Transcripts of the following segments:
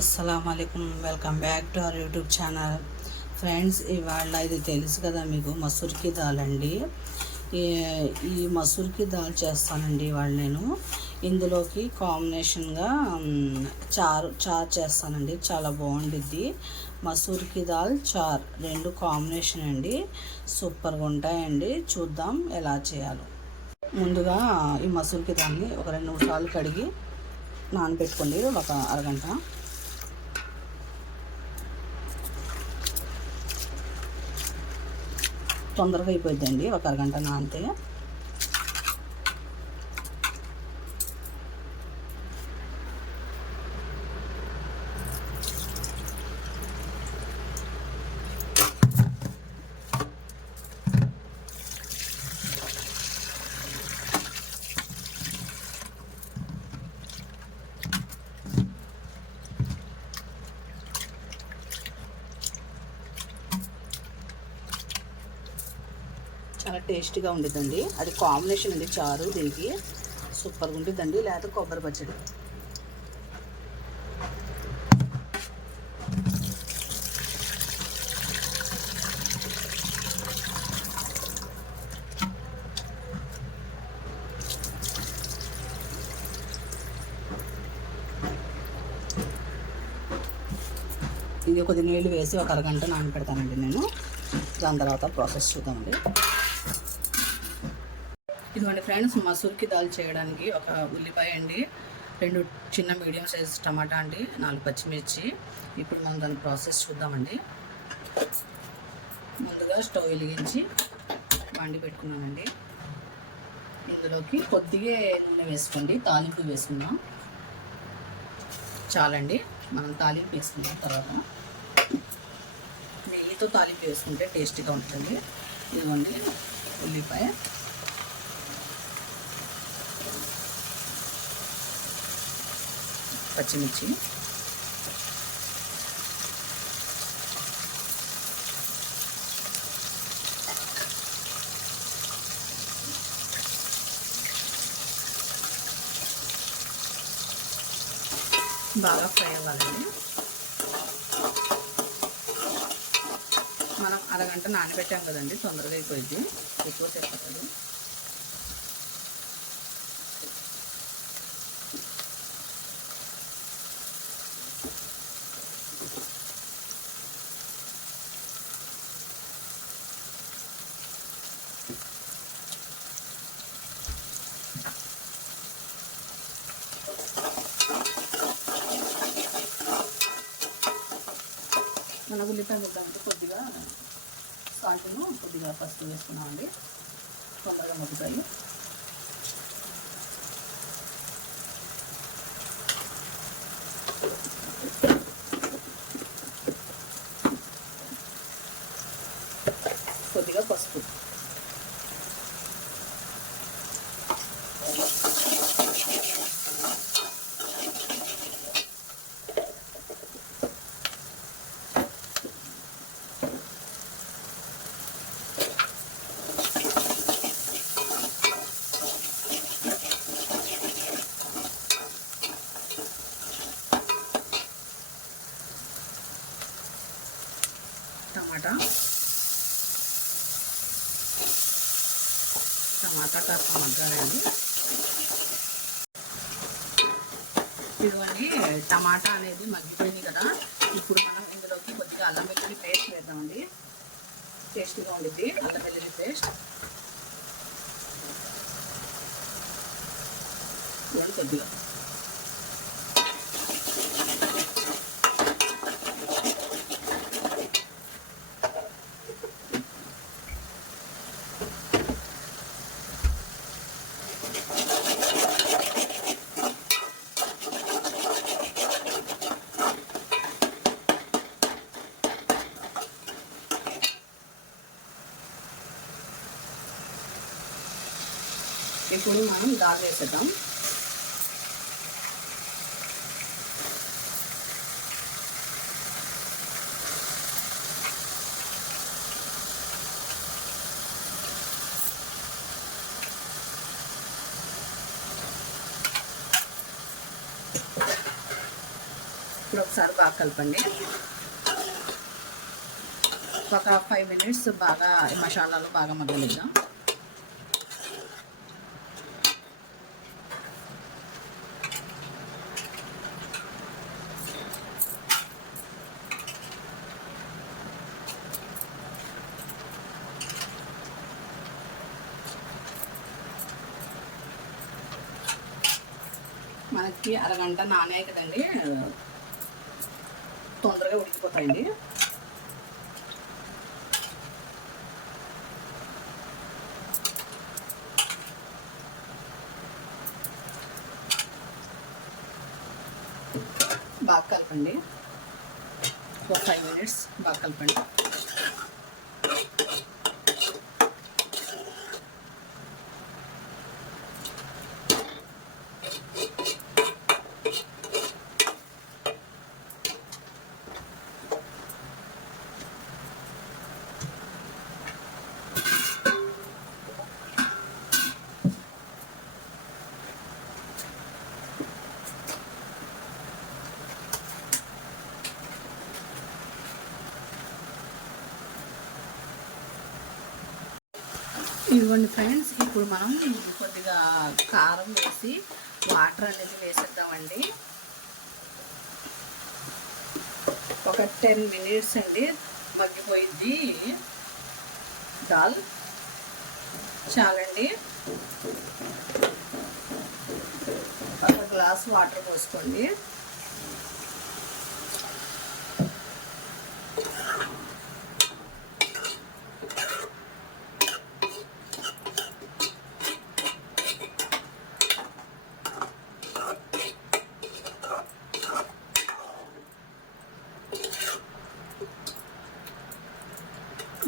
అస్సలాముఅలైకుం welcome back to our YouTube channel. Friends, ఇవాళ ఇది తెలుసు కదా మీకు, మసూర్కి దాల్ అండి. ఈ మసూర్కి దాల్ చేస్తానండి ఇవాళ నేను. ఇందులోకి కాంబినేషన్గా చారు చేస్తానండి. చాలా బాగుండిద్ది. మసూర్కి దాల్ చార్ రెండు కాంబినేషన్ అండి. సూపర్గా ఉంటాయండి. చూద్దాం ఎలా చేయాలో. ముందుగా ఈ మసూర్కి దాల్ని ఒక 2-3 సార్లు కడిగి నానబెట్టుకోండి, ఒక అరగంట. తొందరగా అయిపోద్దండి ఒక అరగంట నానితే. చాలా టేస్టీగా ఉండిద్దండి. అది కాంబినేషన్ అండి చారు, దీనికి సూపర్గా ఉండిద్దండి. లేదా కొబ్బరి పచ్చడి. ఇది కొద్ది నీళ్ళు వేసి ఒక అరగంట నానబెడతానండి నేను. దాని తర్వాత ప్రాసెస్ చూద్దామండి. ఇదిగోండి ఫ్రెండ్స్, మసూర్కి దాల్ చేయడానికి ఒక ఉల్లిపాయ అండి, 2 చిన్న మీడియం సైజ్ టమాటా అండి, 4 పచ్చిమిర్చి. ఇప్పుడు మనం దాని ప్రాసెస్ చూద్దామండి. ముందుగా స్టవ్ వెలిగించి వండి పెట్టుకున్నానండి. ఇందులోకి కొద్దిగా నూనె వేసుకోండి, తాలింపు వేసుకుందాం. చాలండి, మనం తాలింపు వేసుకున్నాం. తర్వాత నెయ్యితో తాలింపు వేసుకుంటే టేస్టీగా ఉంటుంది. ఇదిగోండి ఉల్లిపాయ, పచ్చిమిర్చి, బాగా ఫ్రై అవ్వాలండి. మనం అరగంట నానబెట్టాం కదండి, తొందరగా అయిపోయింది, ఎక్కువ సేపట్టదు. మన ఉల్లిపాయ ముద్దంటే కొద్దిగా సాల్ట్ను, కొద్దిగా పసుపు వేసుకున్నామండి, తొందరగా మగ్గుతాయి. కొద్దిగా పసుపు, టమాటా కాస్త మగ్గాలండి. ఇదిగోండి టమాటా అనేది మగ్గిపోయింది కదా. ఇప్పుడు మనం ఇందులోకి కొద్దిగా అల్లం వెల్లుల్లి పేస్ట్ వేద్దామండి. టేస్టీగా ఉండిద్ది అల్లం వెల్లుల్లి పేస్ట్. కొద్దిగా ఇప్పుడు మనం దాల్ వేసేద్దాం. ఇప్పుడు ఒకసారి బాగా కలపండి. ఒక 5 మినిట్స్ బాగా మసాలాలు బాగా మగ్గనిద్దాం. మనకి అరగంట నానే కదండి, తొందరగా ఉడికిపోతాయండి. బాగా కలపండి. ఒక 5 మినిట్స్ బాగా కలపండి. ఇదిగోండి ఫ్రెండ్స్, ఇప్పుడు మనం కొద్దిగా కారం వేసి వాటర్ అనేది వేసేద్దామండి. ఒక 10 మినిట్స్ అండి మగ్గిపోయింది దాల్. చాలండి. ఒక గ్లాస్ వాటర్ పోసుకోండి.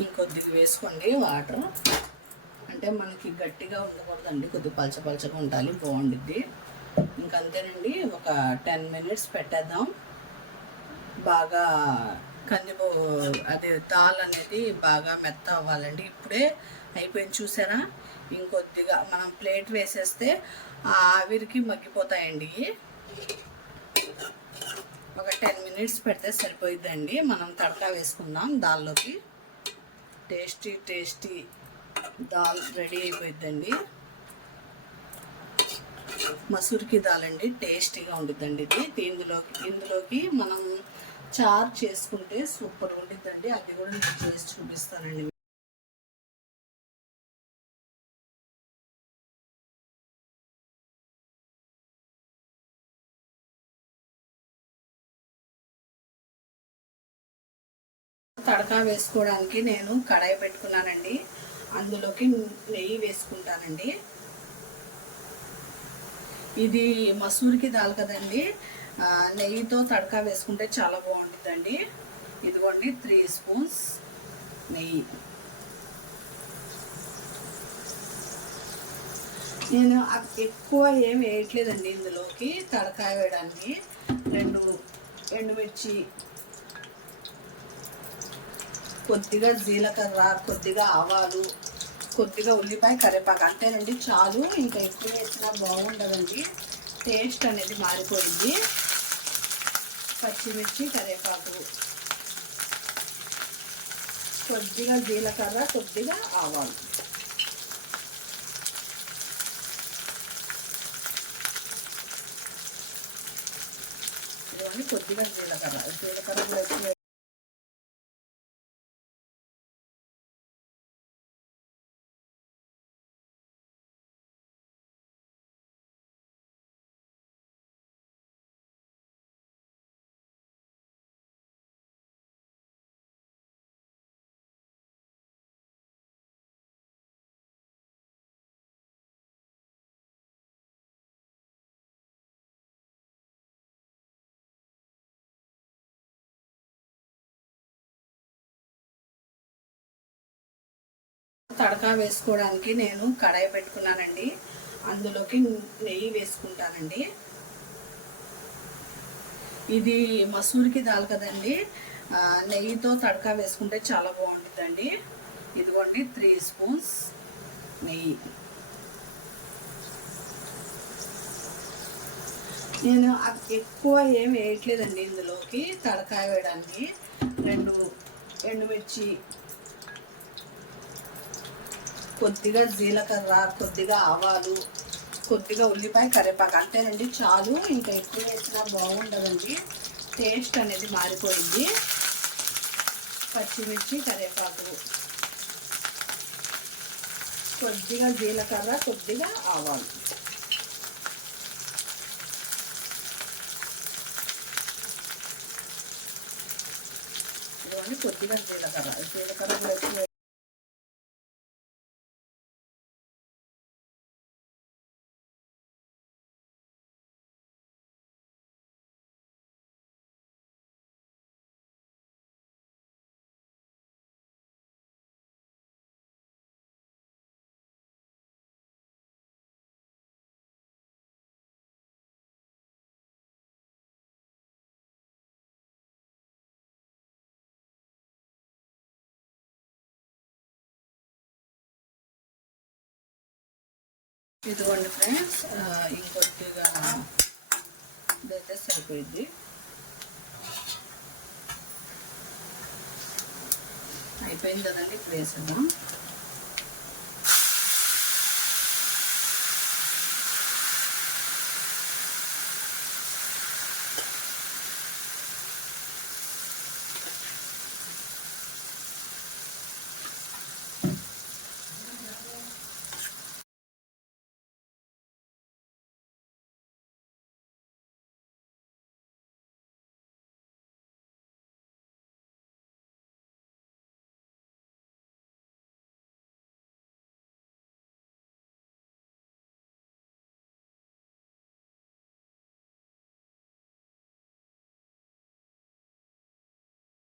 ఇంకొద్దిగా వేసుకోండి వాటర్. అంటే మనకి గట్టిగా ఉండకూడదండి, కొద్దిగా పలచగా ఉండాలి, బాగుండిద్ది. ఇంకంతేనండి. ఒక 10 మినిట్స్ పెట్టేద్దాం. బాగా అదే దాల్ అనేది బాగా మెత్త అవ్వాలండి. ఇప్పుడే అయిపోయింది చూసారా. ఇంకొద్దిగా మనం ప్లేట్ వేసేస్తే ఆవిరికి మగ్గిపోతాయండి. ఒక 10 మినిట్స్ పెడితే సరిపోయిద్దండి. మనం తడకా వేసుకుందాం దాల్లోకి. టేస్టీ దాల్ రెడీ అయిపోయిద్దండి. మసూర్కి దాల్ అండి, టేస్టీగా ఉంటుందండి ఇది. ఇందులోకి మనం చారు చేసుకుంటే సూపర్ ఉంటుందండి. అది కూడా నేను చేసి చూపిస్తానండి. తడకా వేసుకోవడానికి నేను కడాయి పెట్టుకున్నానండి. అందులోకి నెయ్యి వేసుకుంటానండి. ఇది మసూరికి దాల్ కదండి, నెయ్యితో తడకా వేసుకుంటే చాలా బాగుంటుందండి. ఇదిగోండి 3 స్పూన్స్ నెయ్యి. నేను ఎక్కువ ఏం వేయట్లేదండి ఇందులోకి. తడకాయ వేయడానికి 2 ఎండుమిర్చి, కొద్దిగా జీలకర్ర, కొద్దిగా ఆవాలు, కొద్దిగా ఉల్లిపాయ, కరివేపాకు అంతేనండి, చాలు. ఇంకా ఎక్కువ వేసినా బాగుండదండి, టేస్ట్ అనేది మారిపోయింది. పచ్చిమిర్చి, కరివేపాకు, కొద్దిగా జీలకర్ర, కొద్దిగా ఆవాలు. ఇవన్నీ కొద్దిగా జీలకర్ర కూడా ఎక్కువ. తడకా వేసుకోవడానికి నేను కడాయి పెట్టుకున్నానండి. అందులోకి నెయ్యి వేసుకుంటానండి. ఇది మసూరికి దాల్ కదండి, నెయ్యితో తడకా వేసుకుంటే చాలా బాగుంటుందండి. ఇదిగోండి 3 స్పూన్స్ నెయ్యి. నేను ఎక్కువ ఏం వేయట్లేదండి ఇందులోకి తడకాయ వేయడానికి. 2 ఎండుమిర్చి, కొద్దిగా జీలకర్ర, కొద్దిగా ఆవాలు, కొద్దిగా ఉల్లిపాయ, కరివేపాకు అంతేనండి, చాలు. ఇంకా ఎక్కువ వేసినా బాగుండదండి, టేస్ట్ అనేది మారిపోయింది. పచ్చిమిర్చి, కరివేపాకు, కొద్దిగా జీలకర్ర, కొద్దిగా ఆవాలు. ఇవన్నీ కొద్దిగా జీలకర్ర కూడా ఎక్కువ. ఇదిగోండి ఫ్రెండ్స్, ఇంకొద్దిగా ఇదైతే సరిపోయింది. అయిపోయింది కదండి, ఇప్పుడు వేసేద్దాం.